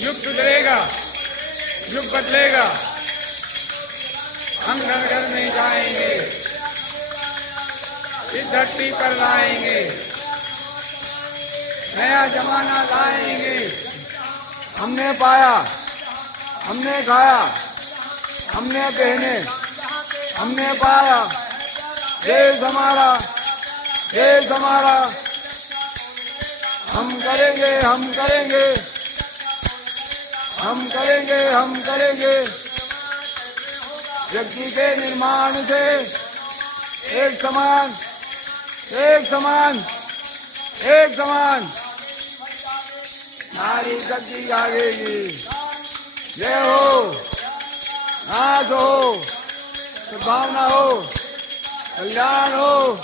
युग सुधरेगा, युग बदलेगा, हम घर घर में जाएंगे, इस धरती पर लाएंगे, नया जमाना लाएंगे। हमने पाया, हमने खाया, हमने पहने, हमने पाया, देश हमारा, देश हमारा। हम करेंगे, हम करेंगे, हम करेंगे, हम करेंगे। व्यक्ति के निर्माण से एक समान, एक समान, एक समान नारी शक्ति जागेगी। जय हो, नाच हो, सद्भावना हो, कल्याण हो।